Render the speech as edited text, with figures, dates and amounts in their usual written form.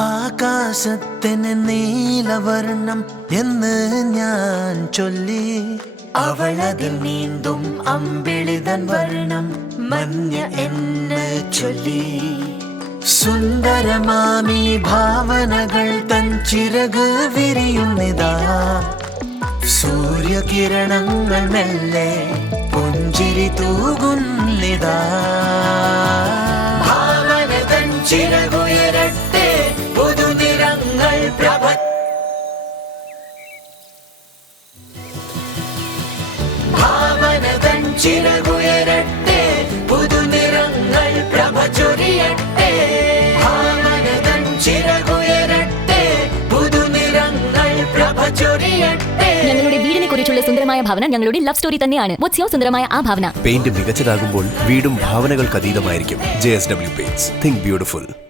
ആകാശത്തിന് നീലവർണം എന്ന് ഞാൻ ചൊല്ലി, അവളതിൽ നീന്തും അമ്പിളിതൻ വർണ്ണം മഞ്ഞ എന്ന് ചൊല്ലി. സുന്ദരമാമി ഭാവനകൾ തൻ ചിറക് വിരിയുന്നിതാ, സൂര്യകിരണങ്ങൾ മെല്ലെ പുഞ്ചിരി തൂകുന്നിതാ. ഭാവന തൻ ചിറകുയരട്ടെ, പുതുനിറങ്ങൾ പ്രഭ ഭാവന തൻ ചിറകുയരട്ടെ, പുതുനിറങ്ങൾ പ്രഭ ചൊരിയട്ടെ. ഭാവന തൻ ചിറകുയരട്ടെ, പുതുനിറങ്ങൾ പ്രഭ ചൊരിയട്ടെ. ഞങ്ങളുടെ വീടിനെ കുറിച്ചുള്ള സുന്ദരമായ ഭാവന ഞങ്ങളുടെ ലവ് സ്റ്റോറി തന്നെയാണ്. വാട്ട്സ് യുവർ സുന്ദരമായ ആ ഭാവന? പെയിന്റ് മികച്ചതാകുമ്പോൾ വീടും ഭാവനകൾക്ക് അതീതമായിരിക്കും. JSW Paints. Think beautiful.